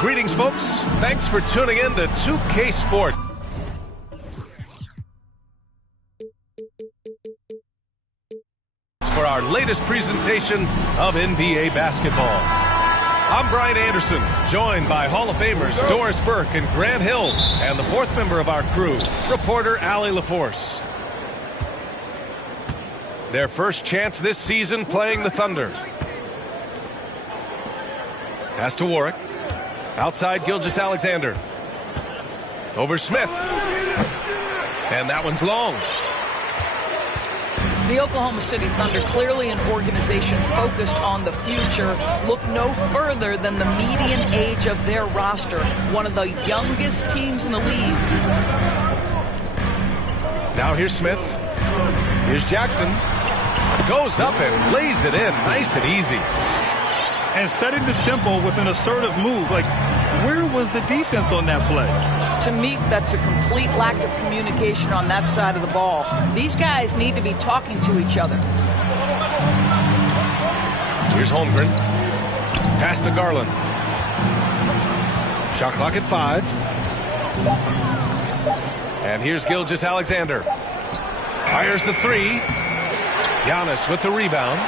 Greetings, folks. Thanks for tuning in to 2K Sport. For our latest presentation of NBA basketball. I'm Brian Anderson, joined by Hall of Famers Doris Burke and Grant Hill, and the fourth member of our crew, reporter Allie LaForce. Their first chance this season playing the Thunder. Pass to Warwick. Outside Gilgeous-Alexander. Over Smith. And that one's long. The Oklahoma City Thunder, clearly an organization focused on the future, look no further than the median age of their roster, one of the youngest teams in the league. Now here's Smith. Here's Jackson. Goes up and lays it in, nice and easy. And setting the tempo with an assertive move. Like, where was the defense on that play? To me, that's a complete lack of communication on that side of the ball. These guys need to be talking to each other. Here's Holmgren. Pass to Garland. Shot clock at 5. And here's Gilgeous-Alexander. Fires the 3. Giannis with the rebound.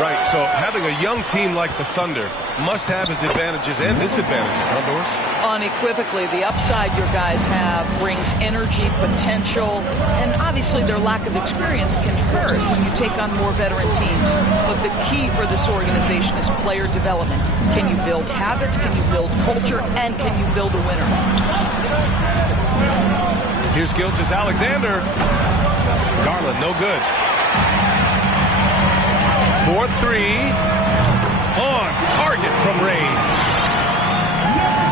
Right, so having a young team like the Thunder must have its advantages and disadvantages, huh, Doris? Unequivocally, the upside your guys have brings energy, potential, and obviously their lack of experience can hurt when you take on more veteran teams. But the key for this organization is player development. Can you build habits, can you build culture, and can you build a winner? Here's Gilgeous-Alexander. Garland, no good. 4-3 on target from range.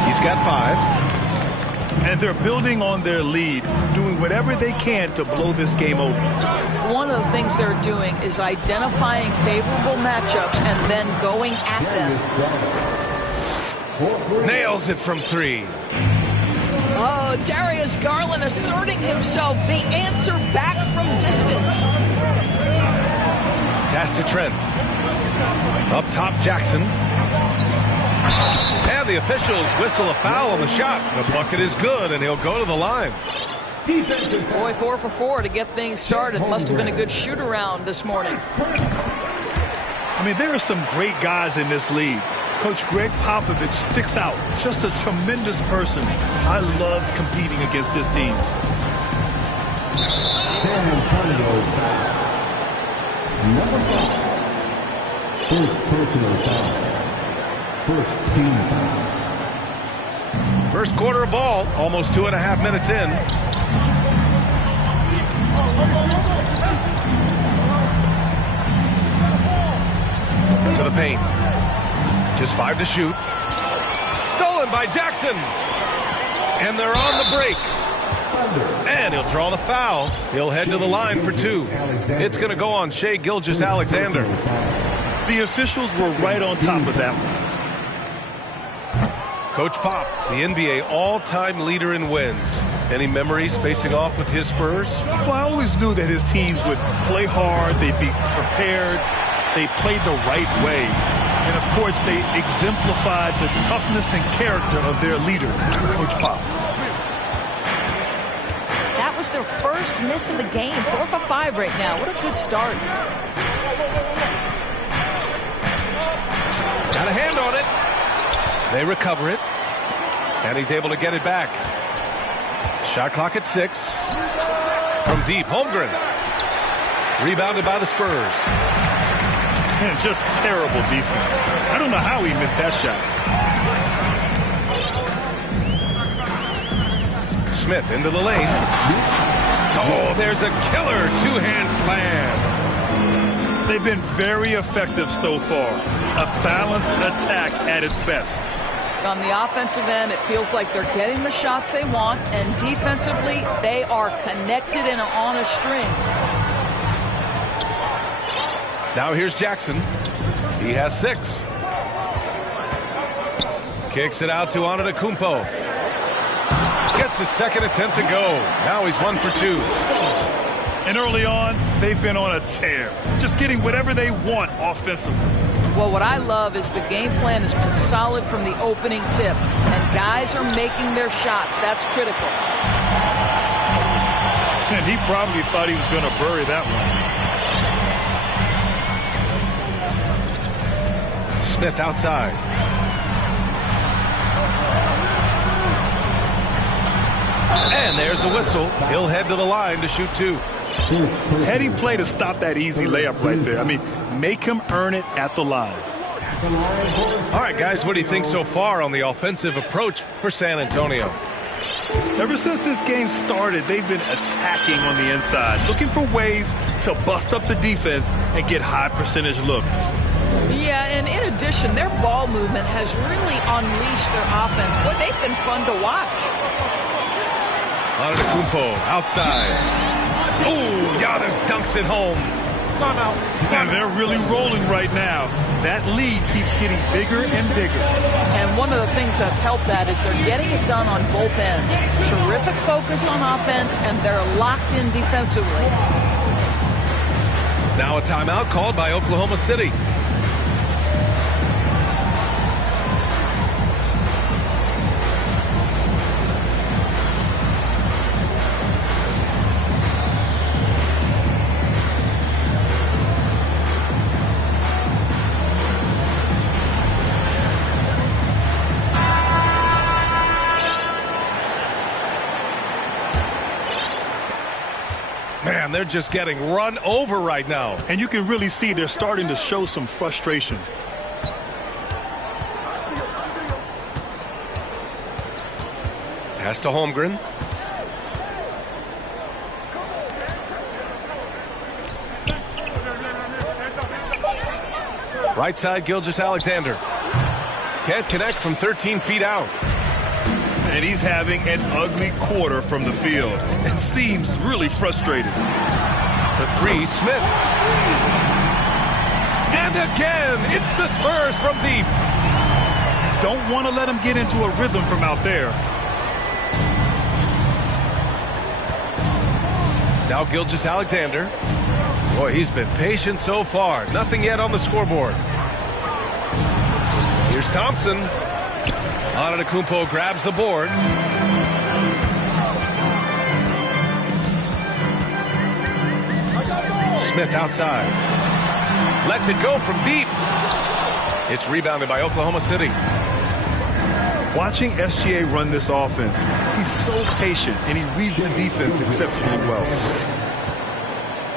He's got 5. And they're building on their lead, doing whatever they can to blow this game open. One of the things they're doing is identifying favorable matchups and then going at them. Nails it from 3. Oh, Darius Garland asserting himself, the answer back from distance. Pass to Trent. Up top, Jackson. And the officials whistle a foul on the shot. The bucket is good, and he'll go to the line. Boy, 4 for 4 to get things started. Must have been a good shoot-around this morning. I mean, there are some great guys in this league. Coach Greg Popovich sticks out. Just a tremendous person. I loved competing against his teams. San Antonio foul. Number 5. First personal foul. First team foul. First quarter of ball, almost 2.5 minutes in. To the paint. Just 5 to shoot. Stolen by Jackson. And they're on the break. And he'll draw the foul. He'll head to the line for 2. It's going to go on Shai Gilgeous-Alexander. The officials were right on top of that one. Coach Pop, the NBA all-time leader in wins. Any memories facing off with his Spurs? Well, I always knew that his teams would play hard, they'd be prepared, they played the right way. And, of course, they exemplified the toughness and character of their leader, Coach Pop. That was their first miss of the game. 4 for 5 right now. What a good start. Got a hand on it. They recover it. And he's able to get it back. Shot clock at 6. From deep, Holmgren. Rebounded by the Spurs. And just terrible defense. I don't know how he missed that shot. Smith into the lane. Oh, there's a killer two-hand slam. They've been very effective so far. A balanced attack at its best. On the offensive end, it feels like they're getting the shots they want, and defensively, they are connected and on a string. Now here's Jackson. He has 6. Kicks it out to Antetokounmpo. Gets his second attempt to go. Now he's 1 for 2. And early on, they've been on a tear. Just getting whatever they want offensively. Well, what I love is the game plan has been solid from the opening tip, and guys are making their shots. That's critical. And he probably thought he was going to bury that one. Smith outside. And there's a whistle. He'll head to the line to shoot 2. Heady play to stop that easy layup right there. I mean, make him earn it at the line. All right, guys, what do you think so far on the offensive approach for San Antonio? Ever since this game started, they've been attacking on the inside, looking for ways to bust up the defense and get high percentage looks. Yeah, and in addition, their ball movement has really unleashed their offense. Boy, they've been fun to watch. Antetokounmpo outside. Oh, Giannis dunks it home. Timeout. And they're really rolling right now. That lead keeps getting bigger and bigger. And one of the things that's helped that is they're getting it done on both ends. Terrific focus on offense, and they're locked in defensively. Now a timeout called by Oklahoma City. Man, they're just getting run over right now. And you can really see they're starting to show some frustration. Pass to Holmgren. Right side, Gilgeous-Alexander. Can't connect from 13 feet out. And he's having an ugly quarter from the field. It seems really frustrated. The 3, Smith. And again, it's the Spurs from deep. Don't want to let him get into a rhythm from out there. Now Gilgeous-Alexander. Boy, he's been patient so far. Nothing yet on the scoreboard. Here's Thompson. Antetokounmpo grabs the board. Smith outside. Lets it go from deep. It's rebounded by Oklahoma City. Watching SGA run this offense, he's so patient and he reads the defense exceptionally well.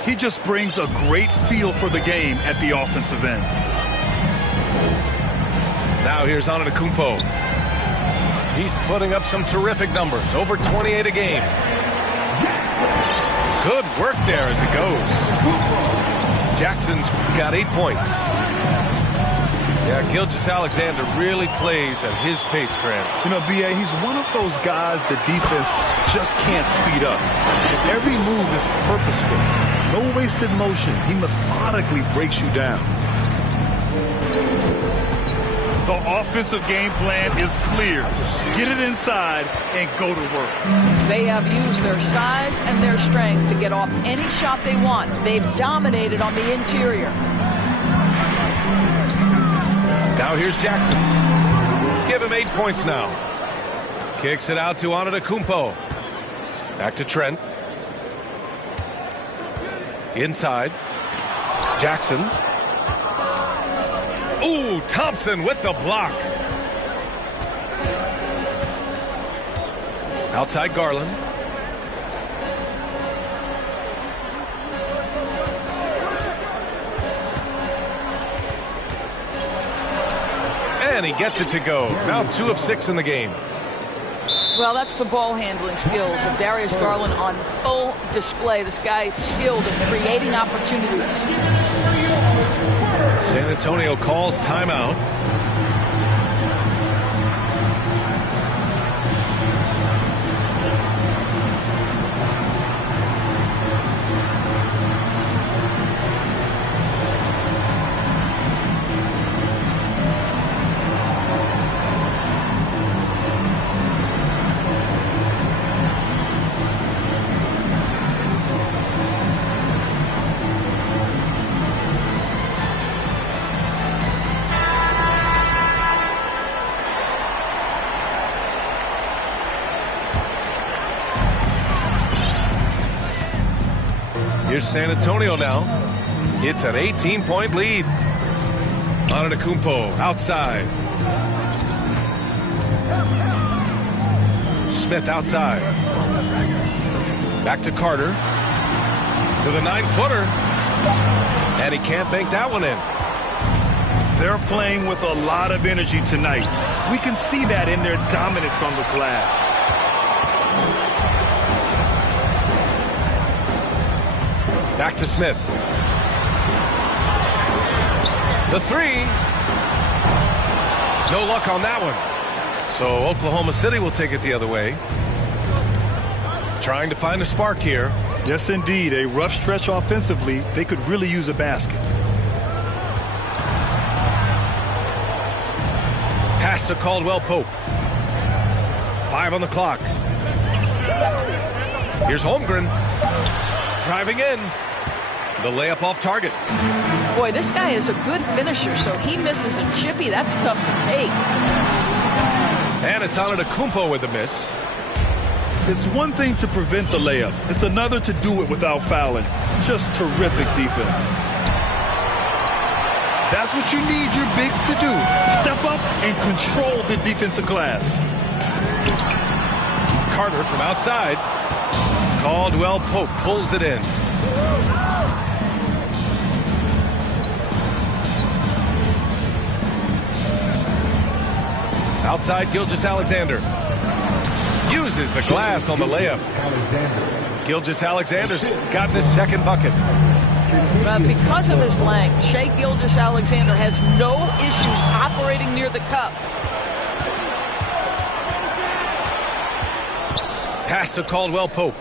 He just brings a great feel for the game at the offensive end. Now here's Antetokounmpo. He's putting up some terrific numbers, over 28 a game. Good work there as it goes. Jackson's got 8 points. Yeah, Gilgeous-Alexander really plays at his pace, Grant. You know, B.A., he's one of those guys the defense just can't speed up. And every move is purposeful. No wasted motion. He methodically breaks you down. The offensive game plan is clear. Get it inside and go to work. They have used their size and their strength to get off any shot they want. They've dominated on the interior. Now here's Jackson. Give him 8 points now. Kicks it out to Antetokounmpo. Back to Trent. Inside. Jackson. Ooh, Thompson with the block. Outside Garland. And he gets it to go. Now 2 of 6 in the game. Well, that's the ball handling skills of Darius Garland on full display. This guy is skilled at creating opportunities. San Antonio calls timeout. Here's San Antonio now. It's an 18-point lead. Antetokounmpo outside. Smith outside. Back to Carter. With a 9-footer. And he can't bank that one in. They're playing with a lot of energy tonight. We can see that in their dominance on the glass. Back to Smith. The three. No luck on that one. So Oklahoma City will take it the other way. Trying to find a spark here. Yes, indeed. A rough stretch offensively. They could really use a basket. Pass to Caldwell Pope. 5 on the clock. Here's Holmgren. Driving in. The layup off target. Boy, this guy is a good finisher, so he misses a chippy. That's tough to take. And it's Antetokounmpo with the miss. It's one thing to prevent the layup. It's another to do it without fouling. Just terrific defense. That's what you need your bigs to do. Step up and control the defensive glass. Carter from outside. Caldwell Pope pulls it in. Outside, Gilgeous-Alexander. Uses the glass on the layup. Gilgeous-Alexander's gotten his second bucket. But because of his length, Shai Gilgeous-Alexander has no issues operating near the cup. Pass to Caldwell Pope.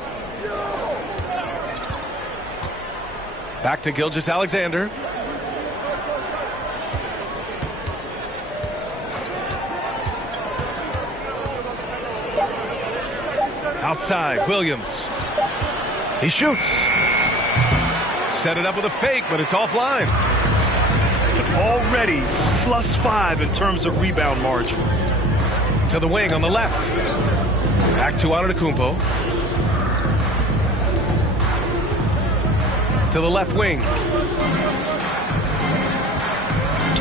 Back to Gilgeous-Alexander. Outside, Williams. He shoots. Set it up with a fake, but it's offline. Already +5 in terms of rebound margin. To the wing on the left. Back to Antetokounmpo. To the left wing.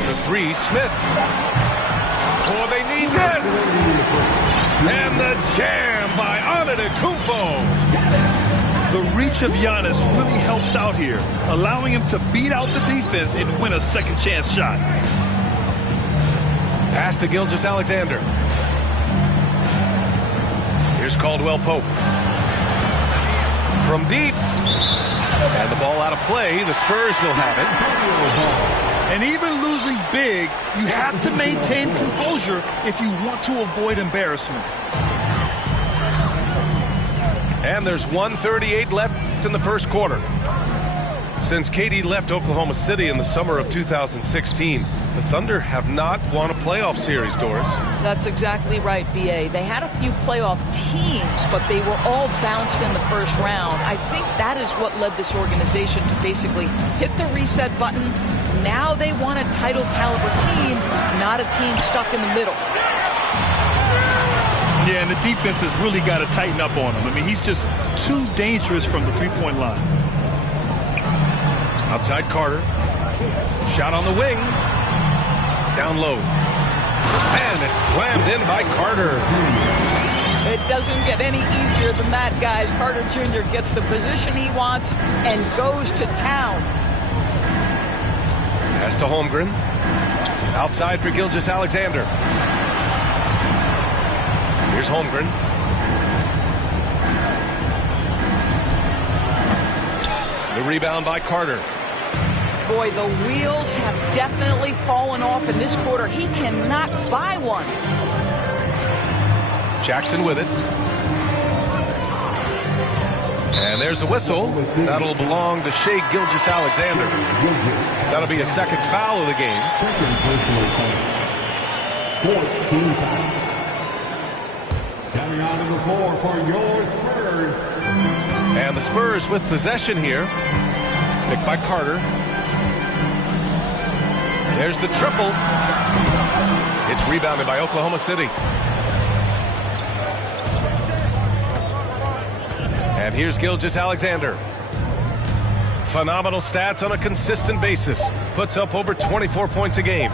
The three, Smith. Oh, they need this. And the jam by Antetokounmpo. The reach of Giannis really helps out here, allowing him to beat out the defense and win a second chance shot. Pass to Gilgeous-Alexander. Here's Caldwell Pope. From deep. And the ball out of play. The Spurs will have it. And even losing big, you have to maintain composure if you want to avoid embarrassment. And there's 1:38 left in the first quarter. Since KD left Oklahoma City in the summer of 2016, the Thunder have not won a playoff series, Doris. That's exactly right, B.A. They had a few playoff teams, but they were all bounced in the first round. I think that is what led this organization to basically hit the reset button. Now they want a title caliber team, not a team stuck in the middle. Yeah, and the defense has really got to tighten up on him. I mean, he's just too dangerous from the three-point line. Outside Carter. Shot on the wing. Down low. And it's slammed in by Carter. It doesn't get any easier than that, guys. Carter Jr. gets the position he wants and goes to town. Pass to Holmgren. Outside for Gilgeous-Alexander. Here's Holmgren. The rebound by Carter. Boy, the wheels have definitely fallen off in this quarter. He cannot buy one. Jackson with it. And there's a whistle. That'll belong to Shai Gilgeous-Alexander. That'll be a second foul of the game. Second personal foul. 14 foul. Coming on to the floor for your Spurs. And the Spurs with possession here. Picked by Carter. There's the triple. It's rebounded by Oklahoma City. And here's Gilgeous-Alexander. Phenomenal stats on a consistent basis. Puts up over 24 points a game.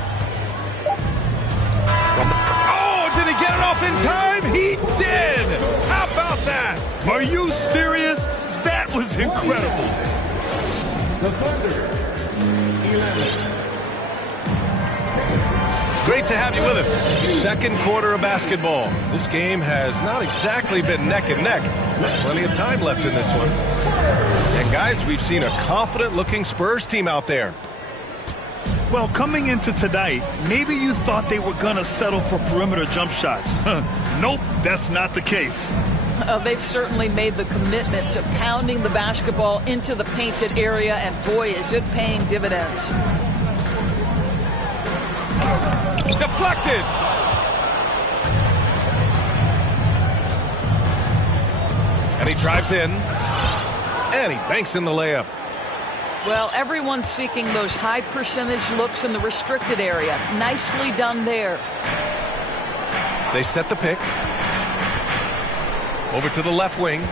Oh, did he get it off in time? He did! How about that? Are you serious? That was incredible. The Thunder. 11. Great to have you with us. Second quarter of basketball. This game has not exactly been neck and neck. Plenty of time left in this one. And guys, we've seen a confident-looking Spurs team out there. Well, coming into tonight, maybe you thought they were going to settle for perimeter jump shots. Nope, that's not the case. They've certainly made the commitment to pounding the basketball into the painted area, and boy, is it paying dividends. Deflected. And he drives in. And he banks in the layup. Well, everyone's seeking those high percentage looks in the restricted area. Nicely done there. They set the pick. Over to the left wing.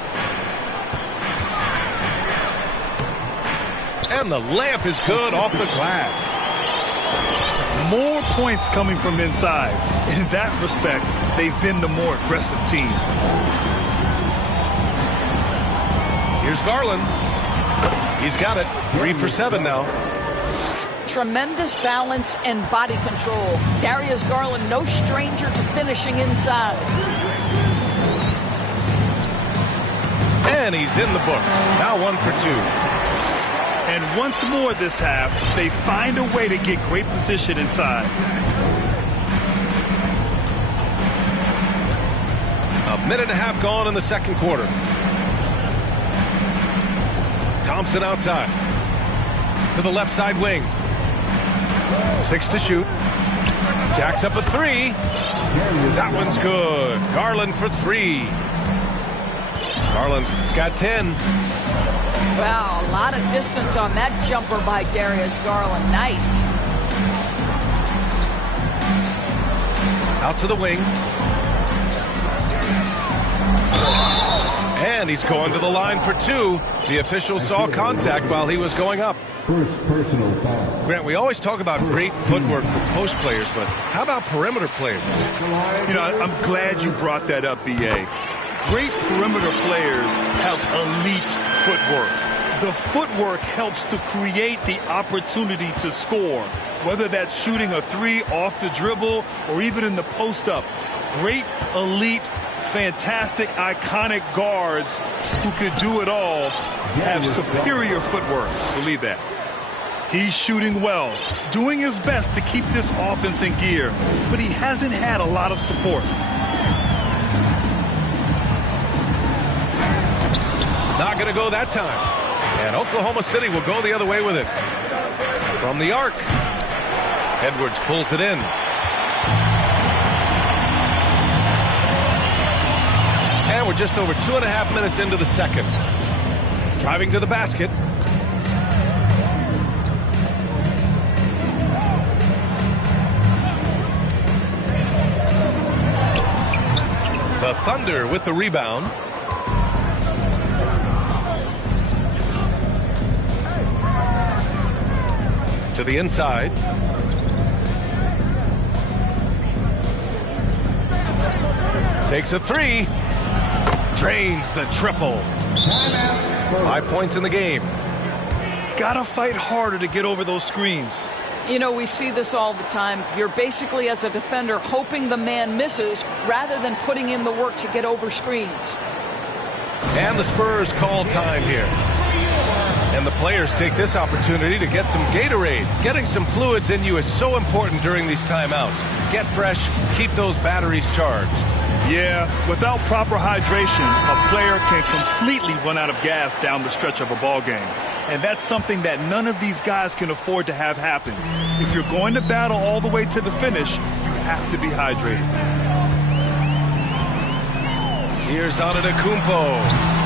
And the layup is good off the glass. More points coming from inside. In that respect, they've been the more aggressive team. Here's Garland. He's got it. 3 for 7 now. Tremendous balance and body control. Darius Garland, no stranger to finishing inside. And he's in the books. Now 1 for 2. And once more this half, they find a way to get great position inside. A minute and a half gone in the second quarter. Thompson outside. To the left side wing. 6 to shoot. Jacks up a 3. That one's good. Garland for 3. Garland's got 10. Wow, a lot of distance on that jumper by Darius Garland. Nice. Out to the wing. And he's going to the line for 2. The official saw contact while he was going up. First personal foul. Grant, we always talk about great footwork for post players, but how about perimeter players? You know, I'm glad you brought that up, B.A. Great perimeter players have elite footwork. The footwork helps to create the opportunity to score, whether that's shooting a 3 off the dribble or even in the post-up. Great, elite, fantastic, iconic guards who could do it all have superior footwork. Believe that. He's shooting well, doing his best to keep this offense in gear, but he hasn't had a lot of support. Not going to go that time. And Oklahoma City will go the other way with it. From the arc. Edwards pulls it in. And we're just over 2.5 minutes into the second. Driving to the basket. The Thunder with the rebound. To the inside. Takes a 3. Drains the triple. 5 points in the game. Gotta fight harder to get over those screens. You know, we see this all the time. You're basically, as a defender, hoping the man misses rather than putting in the work to get over screens. And the Spurs call time here. And the players take this opportunity to get some Gatorade. Getting some fluids in you is so important during these timeouts. Get fresh, keep those batteries charged. Yeah, without proper hydration, a player can completely run out of gas down the stretch of a ball game. And that's something that none of these guys can afford to have happen. If you're going to battle all the way to the finish, you have to be hydrated. Here's Antetokounmpo.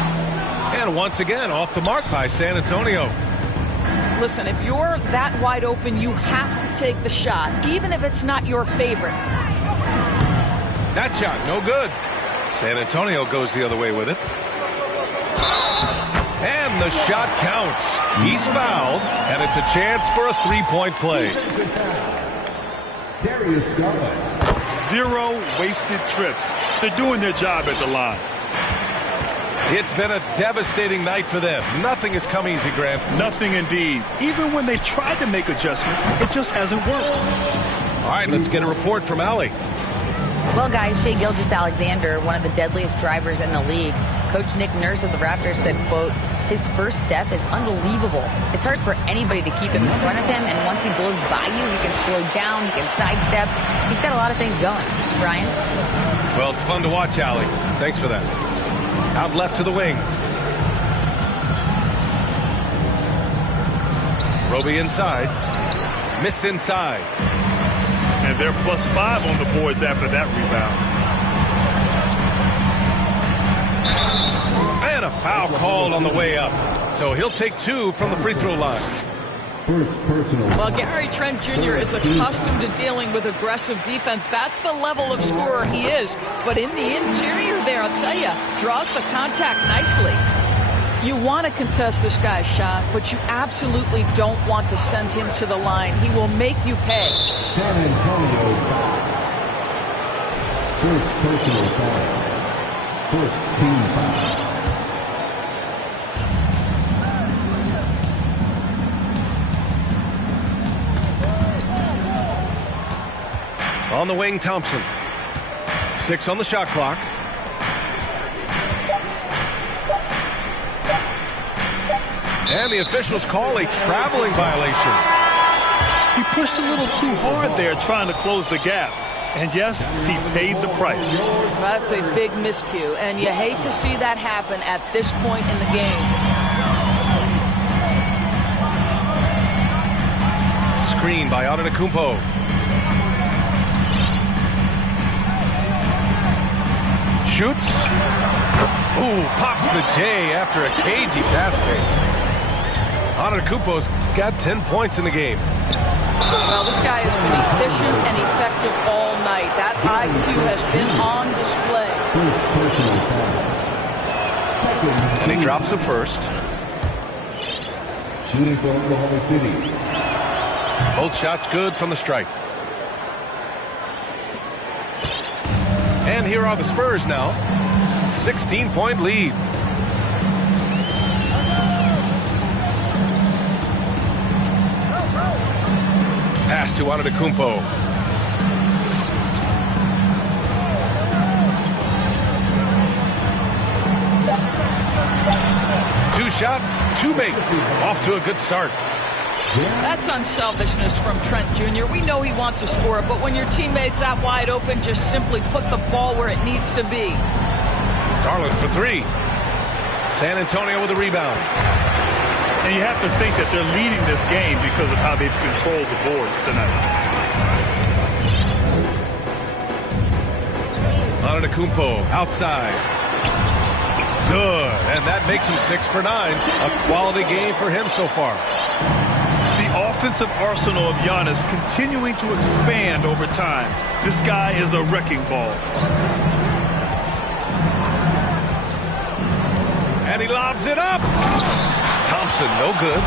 And once again, off the mark by San Antonio. Listen, if you're that wide open, you have to take the shot, even if it's not your favorite. That shot, no good. San Antonio goes the other way with it. And And the shot counts. He's fouled, and it's a chance for a three-point play. Darius Garland. 0 wasted trips. They're doing their job at the line. It's been a devastating night for them. Nothing has come easy, Grant. Nothing indeed. Even when they've tried to make adjustments, it just hasn't worked. All right, let's get a report from Allie. Well, guys, Shai Gilgeous-Alexander, one of the deadliest drivers in the league. Coach Nick Nurse of the Raptors said, quote, his first step is unbelievable. It's hard for anybody to keep him in front of him, and once he blows by you, he can slow down, he can sidestep. He's got a lot of things going. Brian? Well, it's fun to watch, Allie. Thanks for that. Out left to the wing. Roby inside. Missed inside. And they're +5 on the boards after that rebound. And a foul called on the way up. So he'll take 2 from the free throw line. First personal. Well, Gary Trent Jr. is accustomed to dealing with aggressive defense. That's the level of scorer he is. But in the interior there, I'll tell you, draws the contact nicely. You want to contest this guy's shot, but you absolutely don't want to send him to the line. He will make you pay. San Antonio foul. First personal foul. First team foul. On the wing, Thompson. 6 on the shot clock. And the officials call a traveling violation. He pushed a little too hard there trying to close the gap. And yes, he paid the price. That's a big miscue, and you hate to see that happen at this point in the game. Screen by Antetokounmpo. Shoots. Ooh, pops the J after a cagey pass fake. Antetokounmpo's got 10 points in the game. Well, this guy has been efficient and effective all night. That IQ has been on display. First personal foul. And he drops the first. Shooting for Oklahoma City. Both shots good from the stripe. And here are the Spurs now. 16-point lead. Pass to Antetokounmpo. Two shots, 2 makes. Off to a good start. That's unselfishness from Trent Jr. We know he wants to score, but when your teammate's that wide open, just simply put the ball where it needs to be. Garland for 3. San Antonio with a rebound. And you have to think that they're leading this game because of how they've controlled the boards tonight. Antetokounmpo outside. Good, and that makes him 6 for 9. A quality game for him so far. The offensive arsenal of Giannis continuing to expand over time. This guy is a wrecking ball. And he lobs it up. Thompson, no good.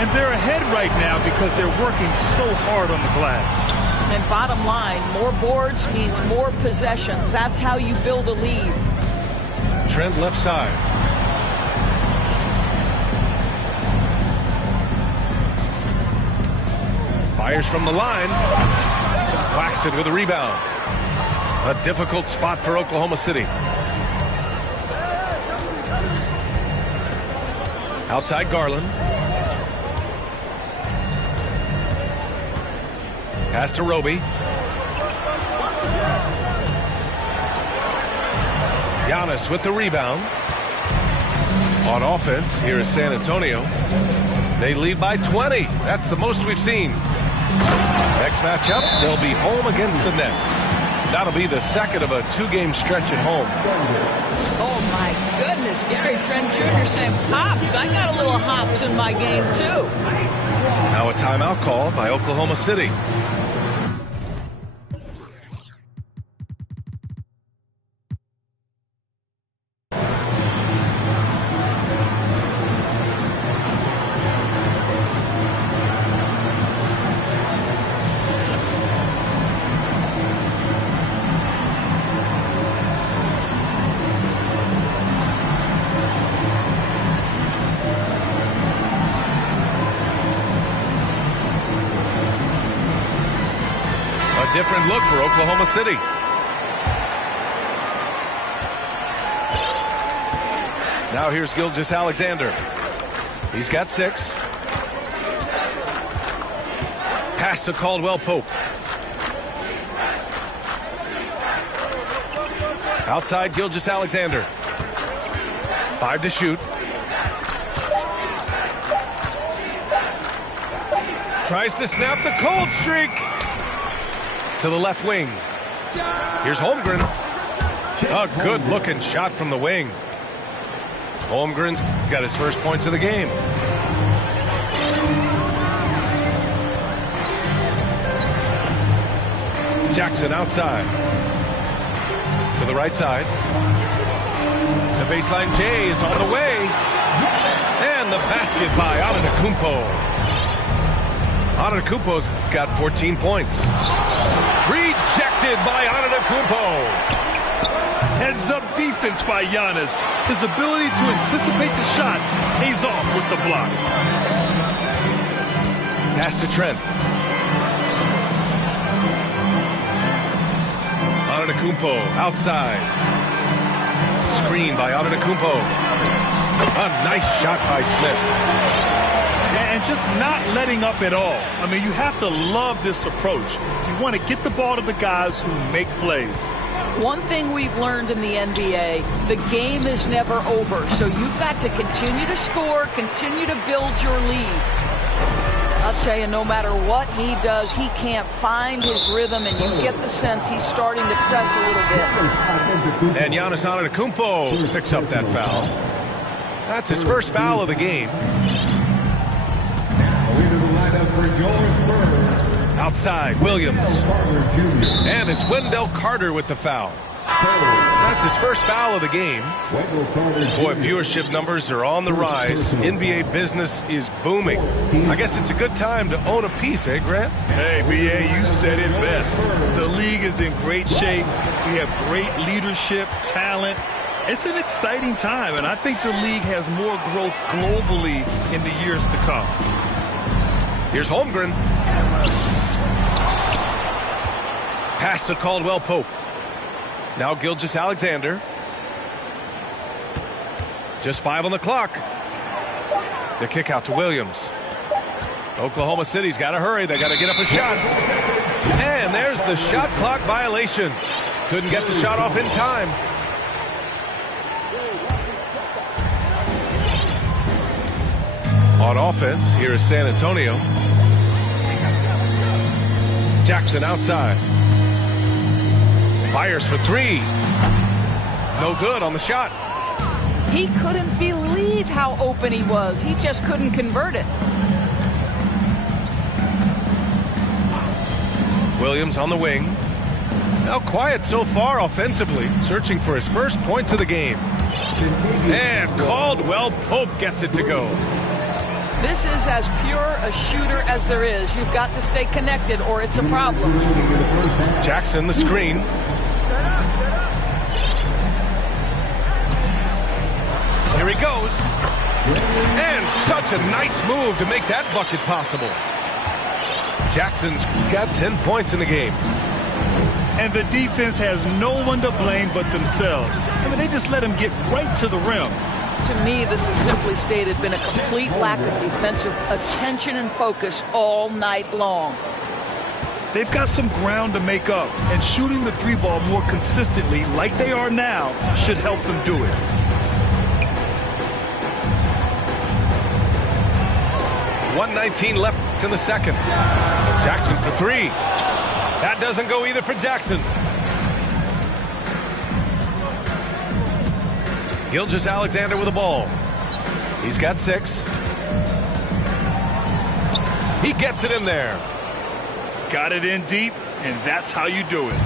And they're ahead right now because they're working so hard on the glass. And bottom line, more boards means more possessions. That's how you build a lead. Trent left side. Fires from the line. Claxton with a rebound. A difficult spot for Oklahoma City. Outside Garland. Pass to Roby. Giannis with the rebound. On offense, here is San Antonio. They lead by 20. That's the most we've seen. Next matchup, they'll be home against the Nets. That'll be the second of a 2-game stretch at home. Oh, my goodness. Gary Trent Jr. saying, hops. I got a little hops in my game, too. Now a timeout call by Oklahoma City. different look for Oklahoma City. Now here's Gilgeous-Alexander. He's got 6. Pass to Caldwell Pope. Outside Gilgeous-Alexander. 5 to shoot. Tries to snap the cold streak. To the left wing. Here's Holmgren. A good-looking shot from the wing. Holmgren's got his first points of the game. Jackson outside. To the right side. The baseline J is on the way. And the basket by Antetokounmpo. Antetokounmpo's got 14 points. Rejected by Antetokounmpo. Heads-up defense by Giannis. His ability to anticipate the shot pays off with the block. Pass to Trent. Antetokounmpo outside. Screen by Antetokounmpo. A nice shot by Smith. And just not letting up at all. I mean, you have to love this approach. You want to get the ball to the guys who make plays. One thing we've learned in the NBA, the game is never over. So you've got to continue to score, continue to build your lead. I'll tell you, no matter what he does, he can't find his rhythm, and you get the sense he's starting to press a little bit. And Giannis Antetokounmpo picks up that foul. That's his first foul of the game. Outside, Williams. And it's Wendell Carter with the foul. That's his first foul of the game. Boy, viewership numbers are on the rise. NBA business is booming. I guess it's a good time to own a piece, eh, Grant? Hey, B.A., you said it best. The league is in great shape. We have great leadership, talent. It's an exciting time, and I think the league has more growth globally in the years to come. Here's Holmgren. Pass to Caldwell Pope. Now Gilgeous-Alexander. Just 5 on the clock. The kick out to Williams. Oklahoma City's got to hurry. They got to get up a shot. And there's the shot clock violation. Couldn't get the shot off in time. On offense, here is San Antonio. Jackson outside. Fires for 3. No good on the shot. He couldn't believe how open he was. He just couldn't convert it. Williams on the wing. Now quiet so far offensively, searching for his first points of the game. And Caldwell Pope gets it to go. This is as pure a shooter as there is. You've got to stay connected or it's a problem. Jackson, the screen. Here he goes. And such a nice move to make that bucket possible. Jackson's got 10 points in the game. And the defense has no one to blame but themselves. I mean, they just let him get right to the rim. To me, this has simply stated been a complete lack of defensive attention and focus all night long. They've got some ground to make up, and shooting the 3-ball more consistently like they are now should help them do it. .119 left in the second. Jackson for 3. That doesn't go either for Jackson. Gilgeous-Alexander with the ball. He's got 6. He gets it in there. Got it in deep, and that's how you do it.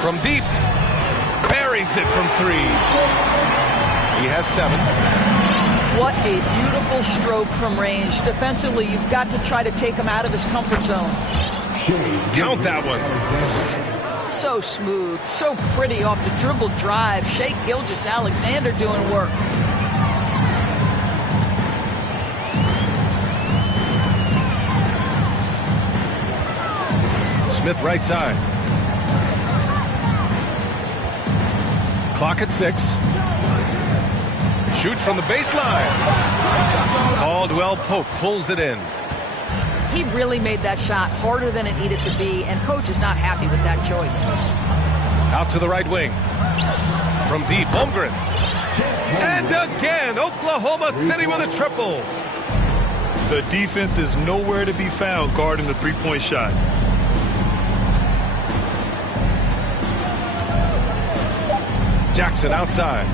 From deep. Buries it from 3. He has 7. What a beautiful stroke from range. Defensively, you've got to try to take him out of his comfort zone. Count that one. So smooth, so pretty off the dribble drive. Shai Gilgeous-Alexander doing work. Smith right side. Clock at 6. Shoots from the baseline. Caldwell Pope pulls it in. He really made that shot harder than it needed to be, and coach is not happy with that choice. Out to the right wing. From deep, Holmgren. And again, Oklahoma City with a triple. The defense is nowhere to be found guarding the three-point shot. Jackson outside.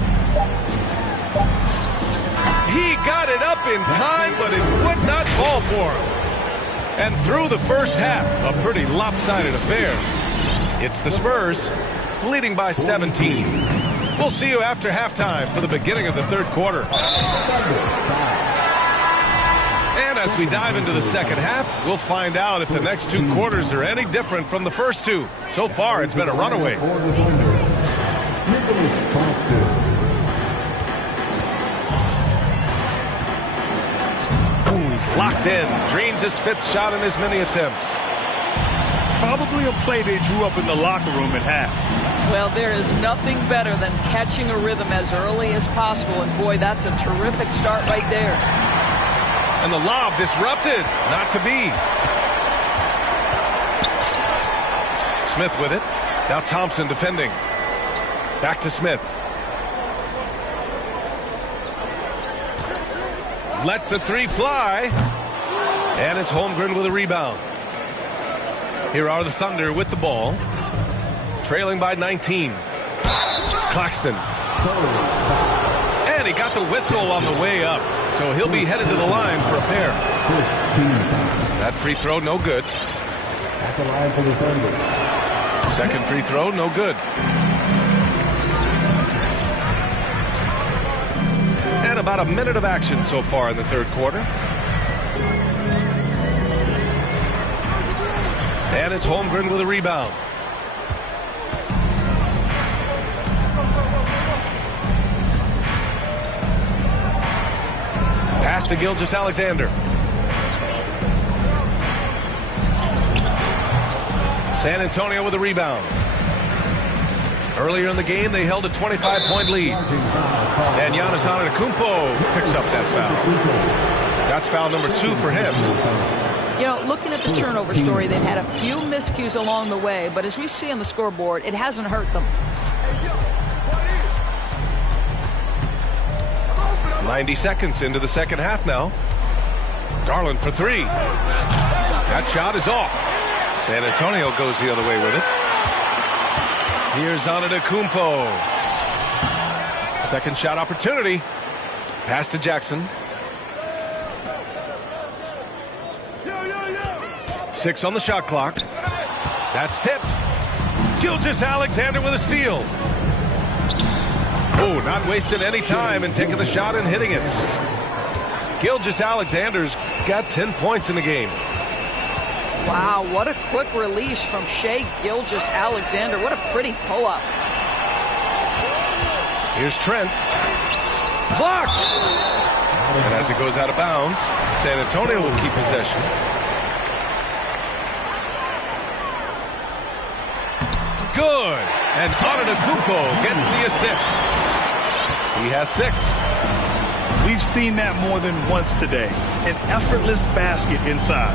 He got it up in time, but it would not fall for him. And through the first half, a pretty lopsided affair. It's the Spurs leading by 17. We'll see you after halftime for the beginning of the third quarter. And as we dive into the second half, we'll find out if the next two quarters are any different from the first two. So far, it's been a runaway. Ooh, he's locked in. Dreams his fifth shot in his many attempts. Probably a play they drew up in the locker room at half. Well, there is nothing better than catching a rhythm as early as possible, and boy, that's a terrific start right there. And the lob disrupted. Not to be. Smith with it. Now Thompson defending. Back to Smith. Lets the three fly. And it's Holmgren with a rebound. Here are the Thunder with the ball. Trailing by 19. Claxton. And he got the whistle on the way up. So he'll be headed to the line for a pair. That free throw, no good. Second free throw, no good. And about a minute of action so far in the third quarter. And it's Holmgren with a rebound. Pass to Gilgeous-Alexander. San Antonio with a rebound. Earlier in the game, they held a 25-point lead. And Giannis Antetokounmpo picks up that foul. That's foul number 2 for him. You know, looking at the turnover story, they've had a few miscues along the way, but as we see on the scoreboard, it hasn't hurt them. 90 seconds into the second half now. Garland for 3. That shot is off. San Antonio goes the other way with it. Here's Antetokounmpo. Second shot opportunity. Pass to Jackson. 6 on the shot clock. That's tipped. Gilgeous-Alexander with a steal. Oh, not wasting any time and taking the shot and hitting it. Gilgeous-Alexander's got 10 points in the game. Wow, what a quick release from Shai Gilgeous-Alexander. What a pretty pull-up. Here's Trent. Blocked! And as it goes out of bounds, San Antonio will keep possession. Good! And Antetokounmpo gets the assist. He has 6. We've seen that more than once today. An effortless basket inside.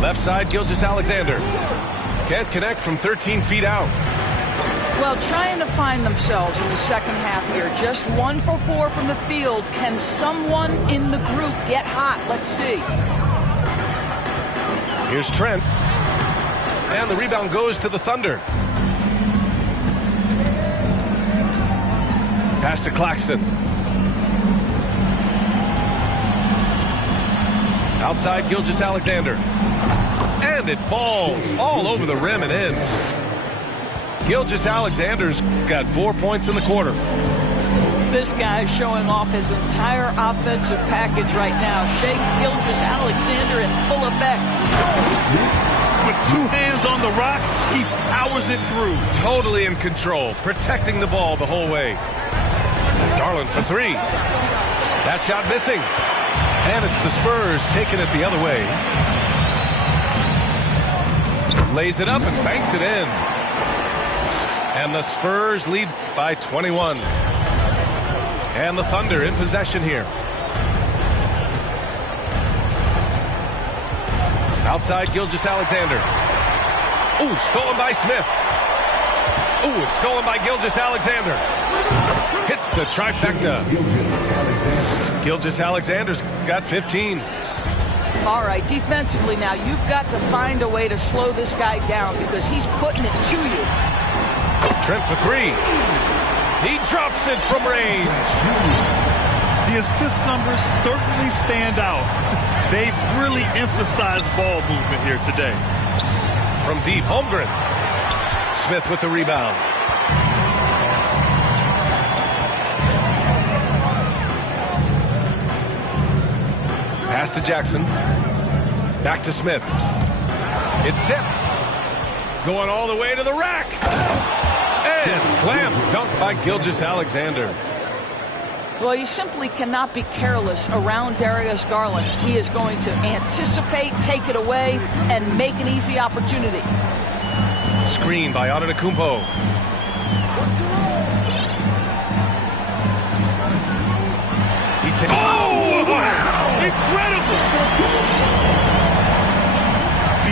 Left side, Gilgeous-Alexander. Can't connect from 13 feet out. Well, trying to find themselves in the second half here. Just 1 for 4 from the field. Can someone in the group get hot? Let's see. Here's Trent. And the rebound goes to the Thunder. Pass to Claxton. Outside Gilgeous-Alexander. And it falls all over the rim and in. Gilgeous-Alexander's got 4 points in the quarter. This guy's showing off his entire offensive package right now. Shai Gilgeous-Alexander in full effect. With 2 hands on the rock, he powers it through. Totally in control, protecting the ball the whole way. Garland for 3. That shot missing. And it's the Spurs taking it the other way. Lays it up and banks it in. And the Spurs lead by 21. And the Thunder in possession here. Outside Gilgeous-Alexander. Ooh, stolen by Smith. Ooh, it's stolen by Gilgeous-Alexander. Hits the trifecta. Gilgeous-Alexander's got 15. All right, defensively now, you've got to find a way to slow this guy down because he's putting it to you. Trent for three. He drops it from range. The assist numbers certainly stand out. They've really emphasized ball movement here today. From deep, Holmgren. Smith with the rebound. Pass to Jackson. Back to Smith. It's tipped. Going all the way to the rack. And slam dunk by Gilgeous-Alexander. Well, you simply cannot be careless around Darius Garland. He is going to anticipate, take it away, and make an easy opportunity. Screen by Antetokounmpo. He takes. Oh! Wow. Incredible!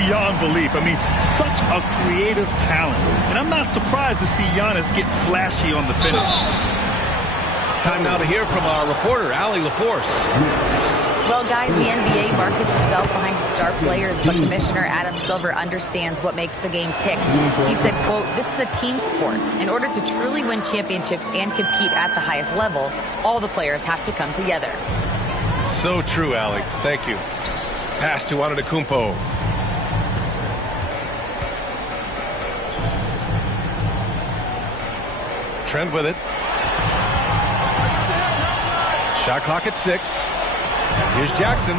Beyond belief. I mean, such a creative talent. And I'm not surprised to see Giannis get flashy on the finish. It's time now to hear from our reporter, Allie LaForce. Well, guys, the NBA markets itself behind its star players, but Commissioner Adam Silver understands what makes the game tick. He said, quote, "This is a team sport. In order to truly win championships and compete at the highest level, all the players have to come together." So true, Allie. Thank you. Pass to Antetokounmpo. Trent with it. Shot clock at 6. Here's Jackson.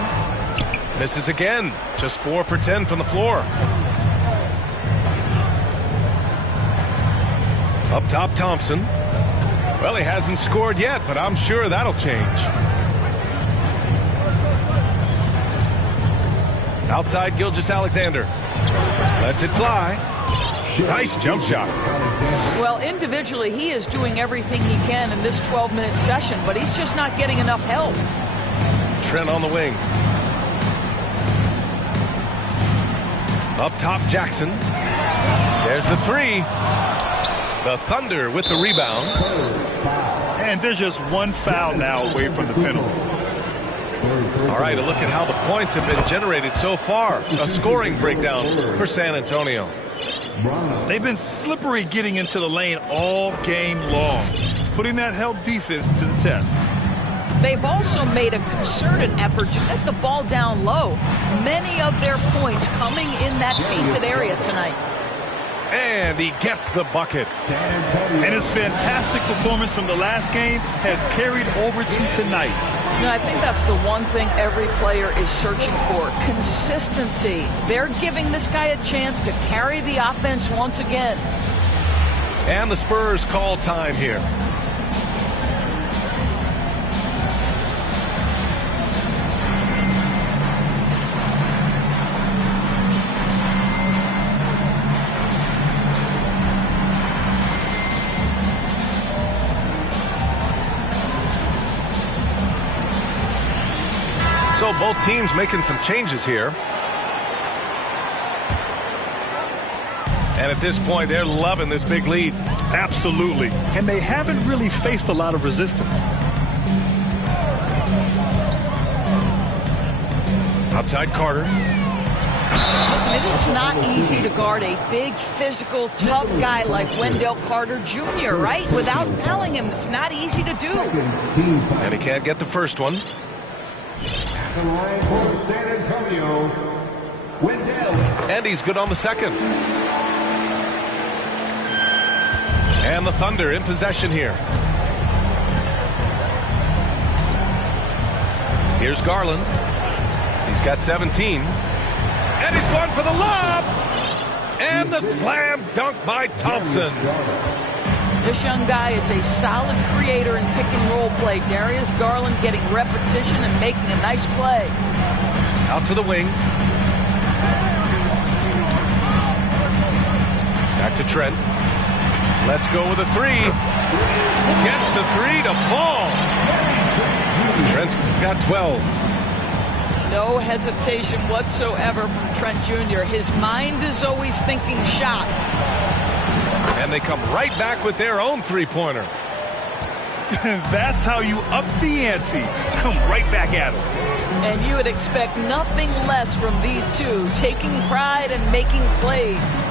Misses again. Just 4 for 10 from the floor. Up top, Thompson. Well, he hasn't scored yet, but I'm sure that'll change. Outside, Gilgeous-Alexander. Lets it fly. Nice jump shot. Well, individually, he is doing everything he can in this 12-minute session, but he's just not getting enough help. Trent on the wing. Up top, Jackson. There's the three. The Thunder with the rebound. And there's just one foul now away from the penalty. All right, a look at how the points have been generated so far. A scoring breakdown for San Antonio. They've been slippery getting into the lane all game long, putting that help defense to the test. They've also made a concerted effort to get the ball down low. Many of their points coming in that painted area tonight. And he gets the bucket. And his fantastic performance from the last game has carried over to tonight. You know, I think that's the one thing every player is searching for. Consistency. They're giving this guy a chance to carry the offense once again. And the Spurs call time here. So both teams making some changes here. And at this point, they're loving this big lead. Absolutely. And they haven't really faced a lot of resistance. Outside Carter. Listen, it is not easy to guard a big, physical, tough guy like Wendell Carter Jr., right? Without fouling him, it's not easy to do. And he can't get the first one. The line for San Antonio, Wendell. And he's good on the second. And the Thunder in possession here. Here's Garland. He's got 17. And he's going for the lob. And the slam dunk by Thompson. This young guy is a solid creator in pick and roll play. Darius Garland getting repetition and making a nice play. Out to the wing. Back to Trent. Let's go with a three. Gets the three to fall. Trent's got 12. No hesitation whatsoever from Trent Jr. His mind is always thinking shot. And they come right back with their own three-pointer. That's how you up the ante. Come right back at him. And you would expect nothing less from these two, taking pride and making plays.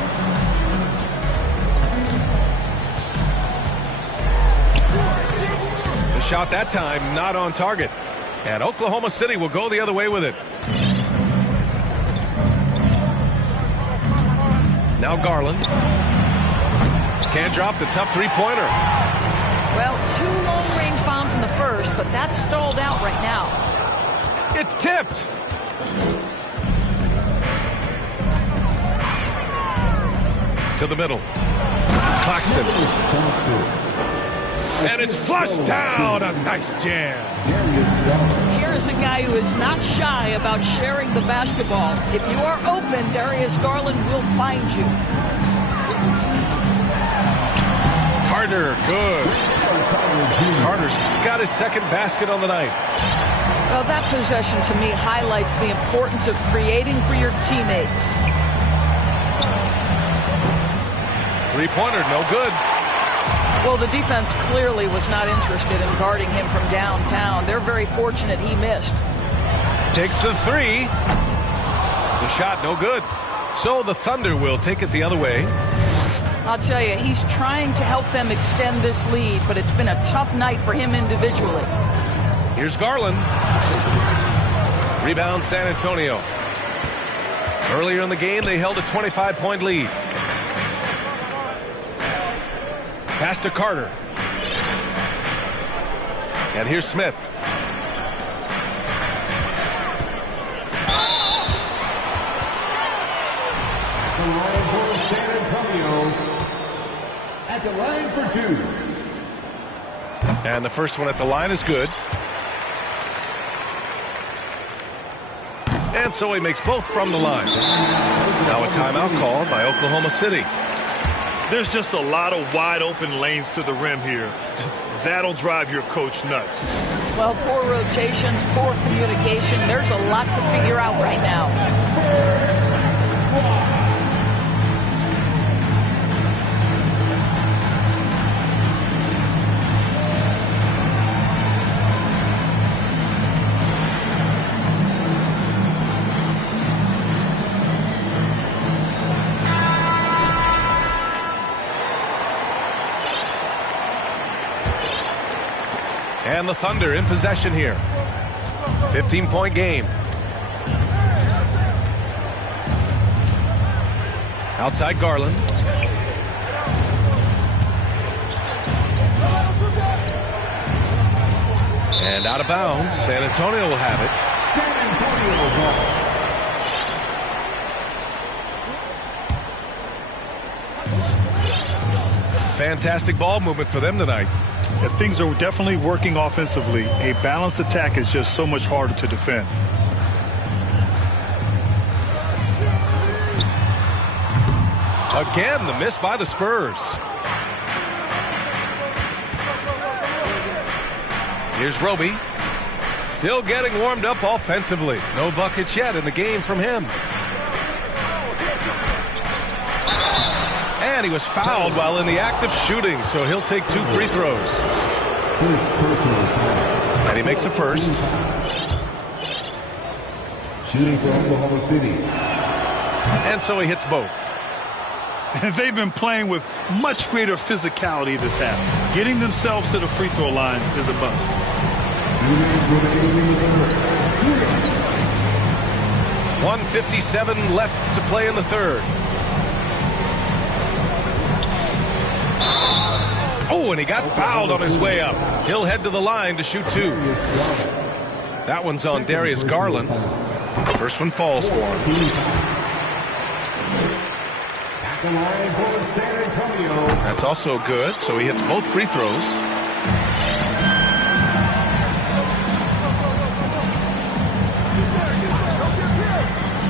The shot that time not on target. And Oklahoma City will go the other way with it. Now Garland. Can't drop the tough three-pointer. Well, 2 long-range bombs in the first, but that's stalled out right now. It's tipped. To the middle. Claxton. And it's flushed down. A nice jam. Here's a guy who is not shy about sharing the basketball. If you are open, Darius Garland will find you. Carter, good. Carter's got his second basket on the night. Well, that possession to me highlights the importance of creating for your teammates. Three-pointer, no good. Well, the defense clearly was not interested in guarding him from downtown. They're very fortunate he missed. Takes the three. The shot, no good. So the Thunder will take it the other way. I'll tell you, he's trying to help them extend this lead, but it's been a tough night for him individually. Here's Garland. Rebound San Antonio. Earlier in the game, they held a 25-point lead. Pass to Carter. And here's Smith. The line for San Antonio. At the line for 2. And the first one at the line is good. And so he makes both from the line. Now a timeout called by Oklahoma City. There's just a lot of wide open lanes to the rim here. That'll drive your coach nuts. Well, poor rotations, poor communication. There's a lot to figure out right now. And the Thunder in possession here. 15-point game. Outside Garland. And out of bounds. San Antonio will have it. San Antonio ball. Fantastic ball movement for them tonight. If things are definitely working offensively, a balanced attack is just so much harder to defend. Again, the miss by the Spurs. Here's Roby. Still getting warmed up offensively. No buckets yet in the game from him. And he was fouled while in the act of shooting, so he'll take 2 free throws. And he makes the first. Shooting for Oklahoma City. And so he hits both. And they've been playing with much greater physicality this half. Getting themselves to the free throw line is a bust. 1:57 left to play in the third. Oh, and he got fouled on his way up. He'll head to the line to shoot 2. That one's on Darius Garland. First one falls for him. the line for San Antonio. That's also good, so he hits both free throws.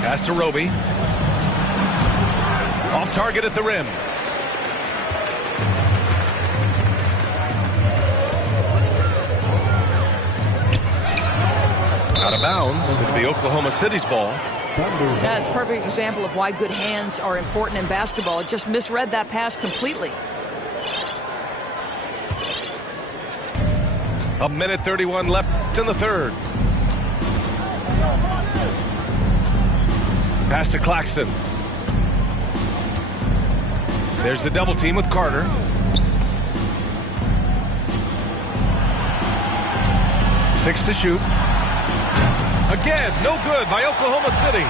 Pass to Roby. Off target at the rim. Out of bounds. It'll be Oklahoma City's ball. That's a perfect example of why good hands are important in basketball. It just misread that pass completely. A minute 31 left in the third. Pass to Claxton. There's the double team with Carter. Six to shoot. Again, no good by Oklahoma City.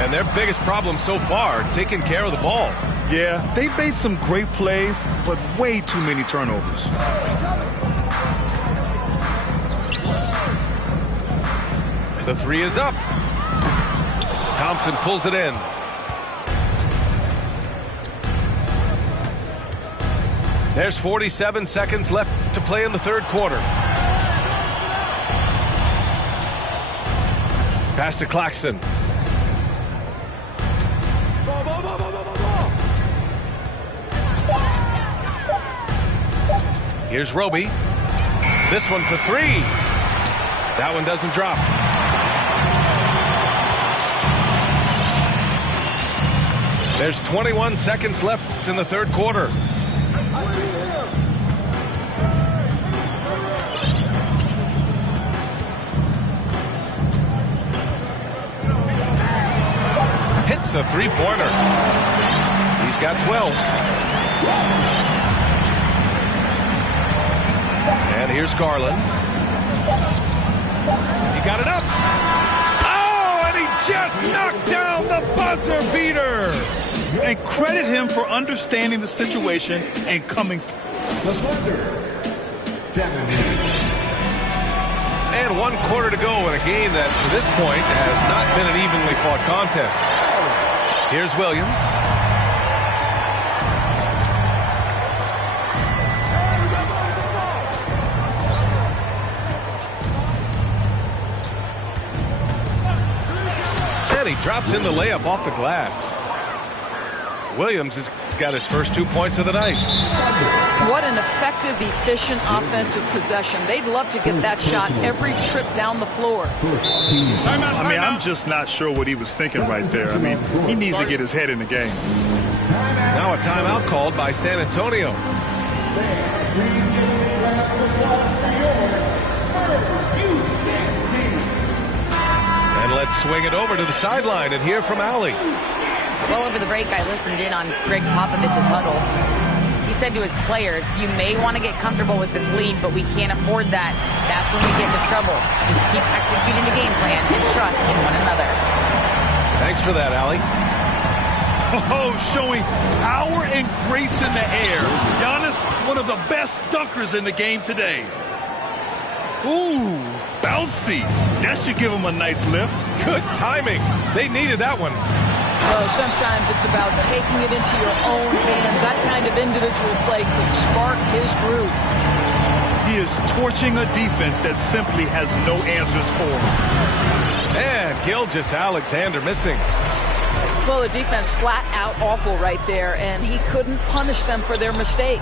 And their biggest problem so far, taking care of the ball. Yeah, they made some great plays, but way too many turnovers. The three is up. Thompson pulls it in. There's 47 seconds left to play in the third quarter. Pass to Claxton. Here's Roby. This one for three. That one doesn't drop. There's 21 seconds left in the third quarter. Hits a three-pointer. He's got 12. And here's Garland. He got it up. Oh, and he just knocked down the buzzer beater. And credit him for understanding the situation and coming. The Thunder, 7 minutes. And 1 quarter to go in a game that, to this point, has not been an evenly fought contest. Here's Williams. And he drops in the layup off the glass. Williams has got his first 2 points of the night. What an effective, efficient offensive possession. They'd love to get that shot every trip down the floor. I mean, I'm just not sure what he was thinking right there. I mean, he needs to get his head in the game. Now a timeout called by San Antonio. And let's swing it over to the sideline and hear from Allie. Well, over the break, I listened in on Greg Popovich's huddle. He said to his players, you may want to get comfortable with this lead, but we can't afford that. That's when we get into trouble. Just keep executing the game plan and trust in one another. Thanks for that, Allie. Oh, showing power and grace in the air. Giannis, one of the best dunkers in the game today. Ooh, bouncy. That should give him a nice lift. Good timing. They needed that one. Well, sometimes it's about taking it into your own hands. That kind of individual play could spark his groove. He is torching a defense that simply has no answers for him. And Gilgeous-Alexander missing. Well, the defense flat out awful right there, and he couldn't punish them for their mistake.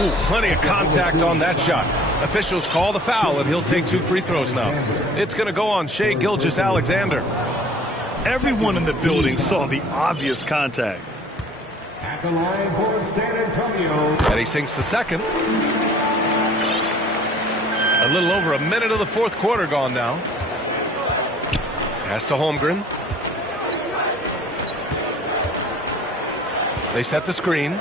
Ooh, plenty of contact on that shot. Officials call the foul, and he'll take 2 free throws now. It's going to go on Shai Gilgeous-Alexander. Everyone in the building saw the obvious contact. At the line for San Antonio. And he sinks the second. A little over a minute of the fourth quarter gone now. Pass to Holmgren. They set the screen.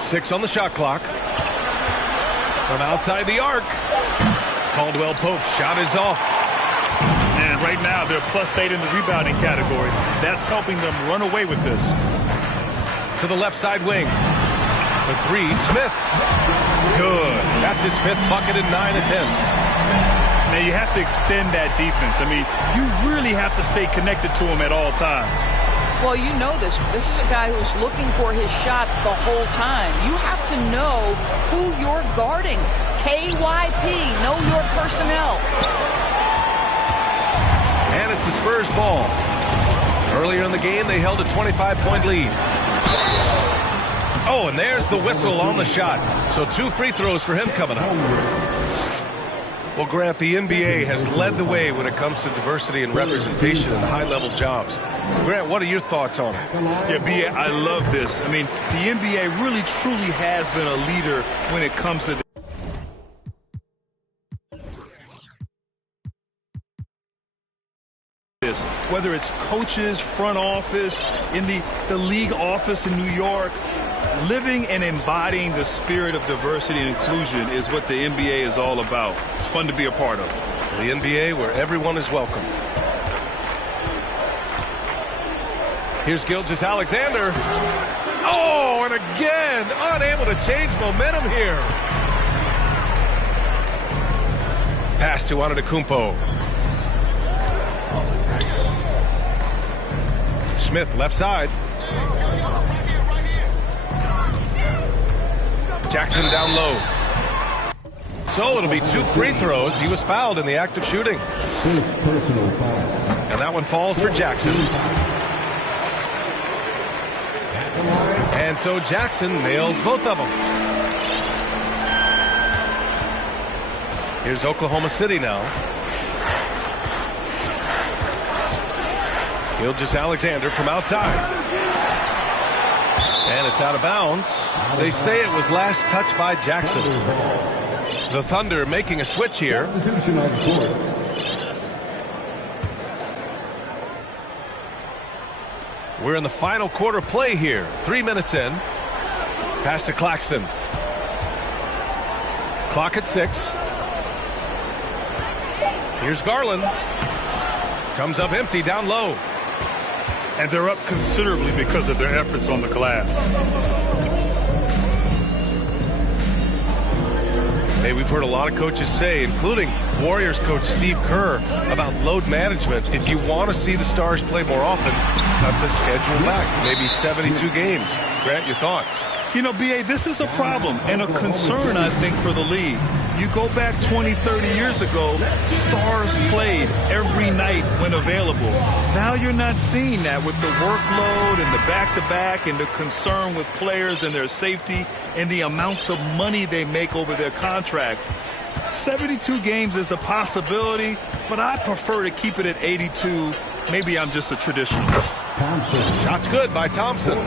Six on the shot clock. From outside the arc. Caldwell Pope's shot is off. And right now they're +8 in the rebounding category. That's helping them run away with this. To the left side wing. For three, Smith. Good. That's his 5th bucket in 9 attempts. Now, you have to extend that defense. I mean, you really have to stay connected to him at all times. Well, you know this. This is a guy who's looking for his shot the whole time. You have to know who you're guarding. KYP, know your personnel. And it's the Spurs ball. Earlier in the game, they held a 25-point lead. Oh, and there's the whistle on the shot. So 2 free throws for him coming up. Well, Grant, the NBA has led the way when it comes to diversity and representation in high-level jobs. Grant, what are your thoughts on it? Yeah, B.A., I love this. I mean, the NBA really, truly has been a leader when it comes to this. Whether it's coaches, front office, in the league office in New York, living and embodying the spirit of diversity and inclusion is what the NBA is all about. It's fun to be a part of. The NBA where everyone is welcome. Here's Gilgeous-Alexander. Oh, and again, unable to change momentum here. Pass to Antetokounmpo. Smith, left side. Jackson down low. So it'll be 2 free throws. He was fouled in the act of shooting. Personal foul. And that one falls for Jackson. And so Jackson nails both of them. Here's Oklahoma City now. Gilgeous-Alexander from outside. And it's out of bounds. They say it was last touched by Jackson. The Thunder making a switch here. Substitution on court. We're in the final quarter play here. 3 minutes in. Pass to Claxton. Clock at 6. Here's Garland. Comes up empty down low. And they're up considerably because of their efforts on the glass. Hey, we've heard a lot of coaches say, including Warriors coach Steve Kerr, about load management. If you want to see the Stars play more often, cut the schedule back. Maybe 72 games. Grant, your thoughts? You know, B.A., this is a problem and a concern, I think, for the league. You go back 20, 30 years ago, Stars played every night when available. Now you're not seeing that with the workload and the back-to-back and the concern with players and their safety and the amounts of money they make over their contracts. 72 games is a possibility, but I prefer to keep it at 82. Maybe I'm just a traditionalist. Thompson. Shots good by Thompson.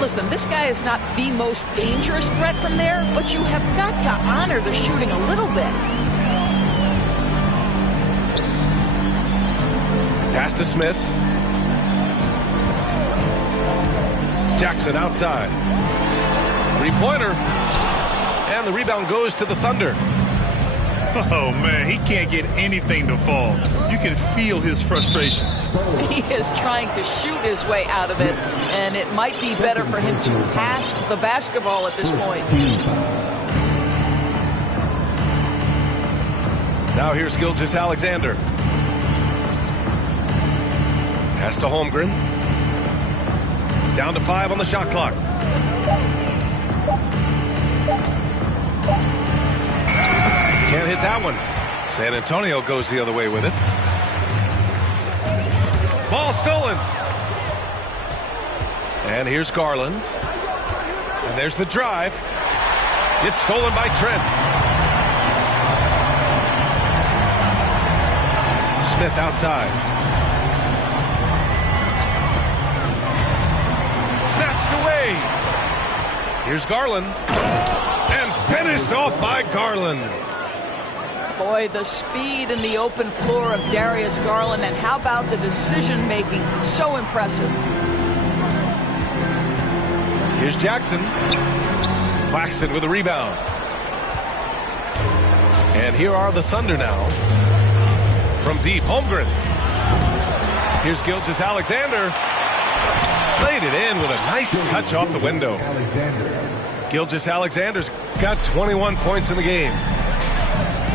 Listen, this guy is not the most dangerous threat from there, but you have got to honor the shooting a little bit. Pass to Smith. Jackson outside. Three-pointer. And the rebound goes to the Thunder. Oh, man, he can't get anything to fall. You can feel his frustration. He is trying to shoot his way out of it, and it might be better for him to pass the basketball at this point. Now here's Gilgeous-Alexander. Pass to Holmgren. Down to 5 on the shot clock. Can't hit that one. San Antonio goes the other way with it. Ball stolen. And here's Garland. And there's the drive. It's stolen by Trent. Smith outside. Snatched away. Here's Garland. And finished off by Garland. Boy, the speed and the open floor of Darius Garland, and how about the decision-making? So impressive. Here's Jackson. Claxton with a rebound. And here are the Thunder now. From deep, Holmgren. Here's Gilgeous-Alexander. Played it in with a nice touch off the window. Gilgeous-Alexander's got 21 points in the game.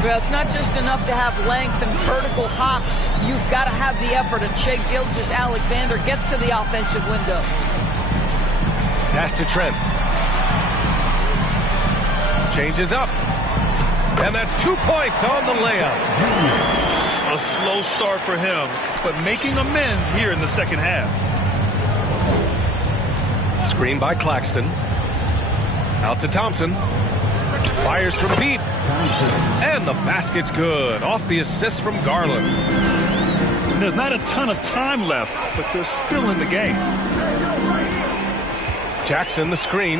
Well, it's not just enough to have length and vertical hops. You've got to have the effort, and Shai Gilgeous-Alexander gets to the offensive window. Pass to Trent. Changes up. And that's 2 points on the layup. A slow start for him, but making amends here in the second half. Screen by Claxton. Out to Thompson. Fires from deep. And the basket's good. Off the assist from Garland. And there's not a ton of time left, but they're still in the game. Jackson, the screen.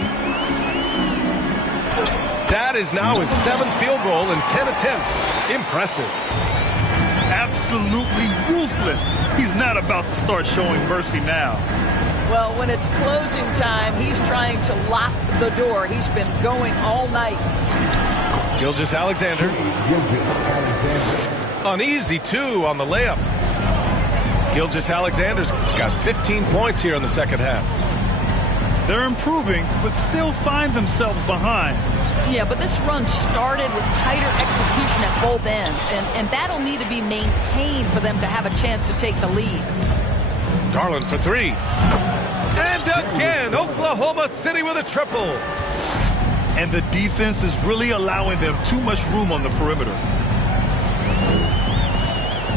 That is now his 7th field goal in 10 attempts. Impressive. Absolutely ruthless. He's not about to start showing mercy now. Well, when it's closing time, he's trying to lock the door. He's been going all night. Gilgeous-Alexander. Uneasy, too, on the layup. Gilgeous-Alexander's got 15 points here in the second half. They're improving, but still find themselves behind. Yeah, but this run started with tighter execution at both ends, and that'll need to be maintained for them to have a chance to take the lead. Garland for 3. And again, Oklahoma City with a triple. And the defense is really allowing them too much room on the perimeter.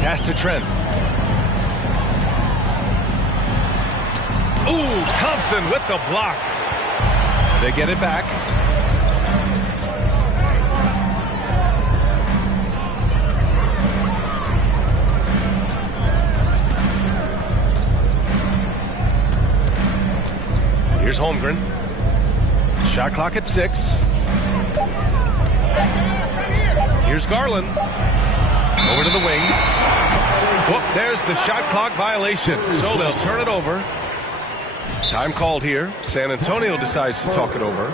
Pass to Trent. Ooh, Thompson with the block. They get it back. Here's Holmgren. Shot clock at 6. Here's Garland. Over to the wing. Whoop, there's the shot clock violation. So they'll turn it over. Time called here. San Antonio decides to talk it over.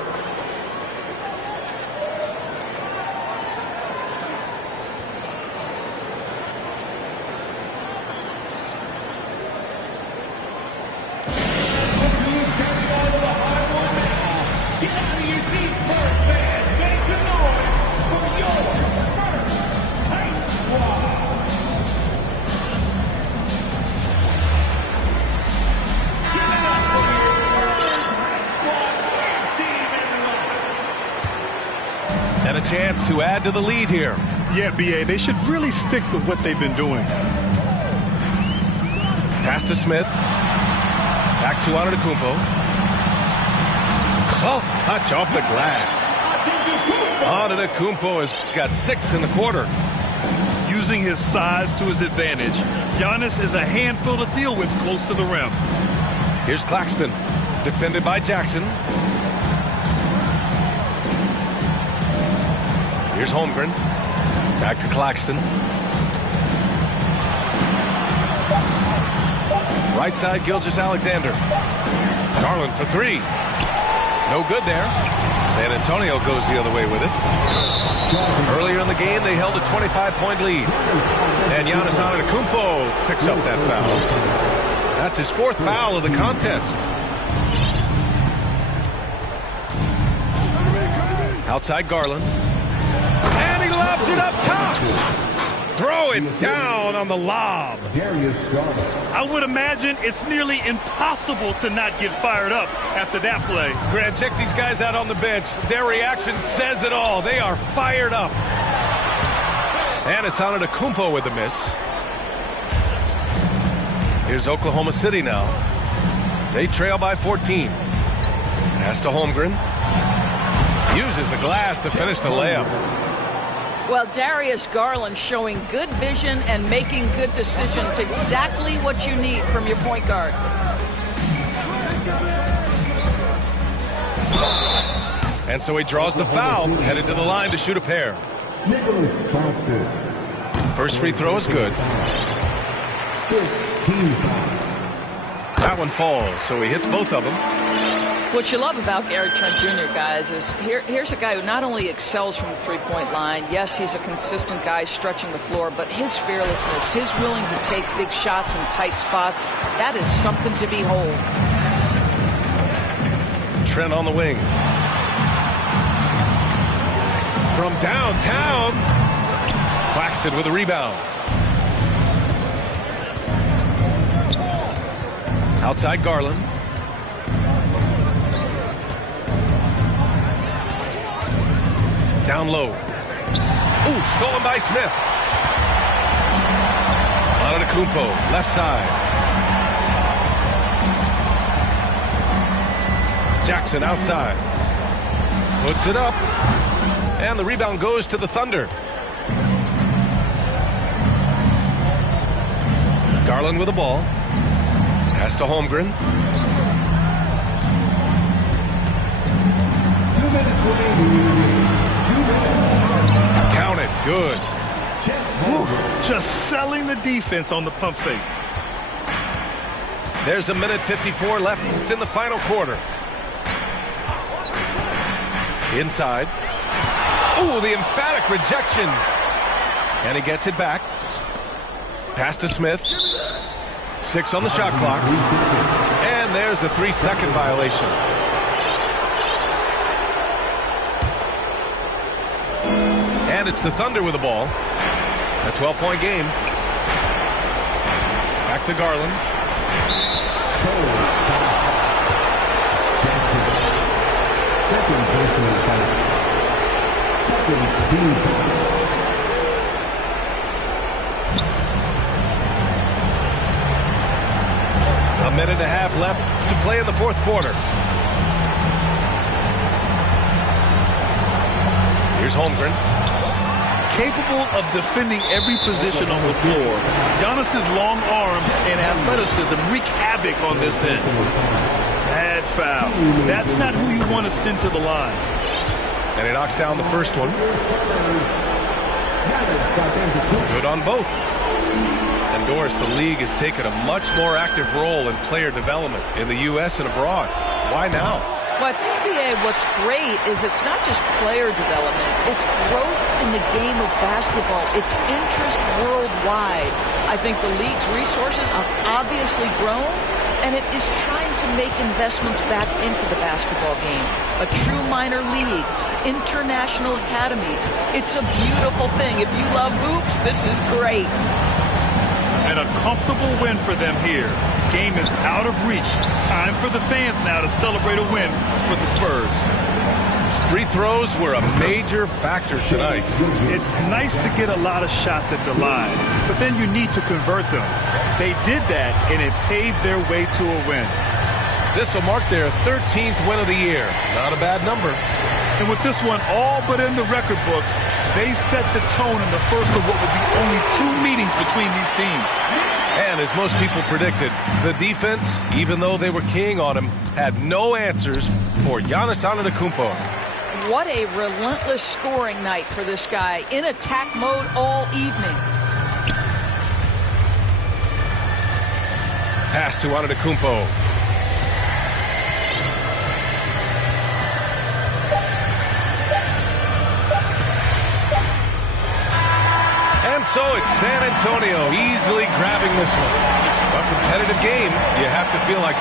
And a chance to add to the lead here. Yeah, BA, they should really stick with what they've been doing. Pass to Smith. Back to Antetokounmpo. Soft touch off the glass. Antetokounmpo has got 6 in the quarter. Using his size to his advantage, Giannis is a handful to deal with close to the rim. Here's Claxton. Defended by Jackson. Here's Holmgren. Back to Claxton. Right side, Gilgeous-Alexander. Garland for 3. No good there. San Antonio goes the other way with it. Earlier in the game, they held a 25-point lead. And Giannis Antetokounmpo picks up that foul. That's his 4th foul of the contest. Outside Garland. And he lobs it up top. Throw it down on the lob. I would imagine it's nearly impossible to not get fired up after that play. Grant, check these guys out on the bench. Their reaction says it all. They are fired up. And it's Antetokounmpo with the miss. Here's Oklahoma City now. They trail by 14. Pass to Holmgren. Uses the glass to finish the layup. Well, Darius Garland showing good vision and making good decisions. Exactly what you need from your point guard. And so he draws the foul, headed to the line to shoot a pair. First free throw is good. That one falls, so he hits both of them. What you love about Gary Trent Jr., guys, is here's a guy who not only excels from the three-point line. Yes, he's a consistent guy stretching the floor, but his fearlessness, his willing to take big shots in tight spots, that is something to behold. Trent on the wing. From downtown, Claxton with a rebound. Outside Garland. Down low. Ooh, stolen by Smith. Antetokounmpo, left side. Jackson outside. Puts it up. And the rebound goes to the Thunder. Garland with the ball. Pass to Holmgren. 2 minutes remaining. 2 minutes. Count it. Good. Just selling the defense on the pump fake. There's a minute 54 left in the final quarter. Inside. Ooh, the emphatic rejection. And he gets it back. Pass to Smith. 6 on the shot clock. And there's a 3-second violation. And it's the Thunder with the ball. A 12-point game. Back to Garland. Second personal foul. Second team foul. A minute and a half left to play in the fourth quarter. Here's Holmgren. Capable of defending every position on the floor. Giannis's long arms and athleticism wreak havoc on this end. Bad foul. That's not who you want to send to the line. And he knocks down the first one. Good on both. And Doris, the league has taken a much more active role in player development in the U.S. and abroad. Why now? Well, I think, BA, what's great is it's not just player development. It's growth in the game of basketball. It's interest worldwide. I think the league's resources have obviously grown, and it is trying to make investments back into the basketball game. A true minor league, international academies. It's a beautiful thing. If you love hoops, this is great. And a comfortable win for them here. Game is out of reach. Time for the fans now to celebrate a win for the Spurs. Free throws were a major factor tonight. It's nice to get a lot of shots at the line, but then you need to convert them. They did that, and it paved their way to a win. This will mark their 13th win of the year. Not a bad number. And with this one all but in the record books, they set the tone in the first of what would be only 2 meetings between these teams. And as most people predicted, the defense, even though they were keying on him, had no answers for Giannis Antetokounmpo. What a relentless scoring night for this guy. In attack mode all evening. Pass to Antetokounmpo. And so it's San Antonio easily grabbing this one. A competitive game, you have to feel like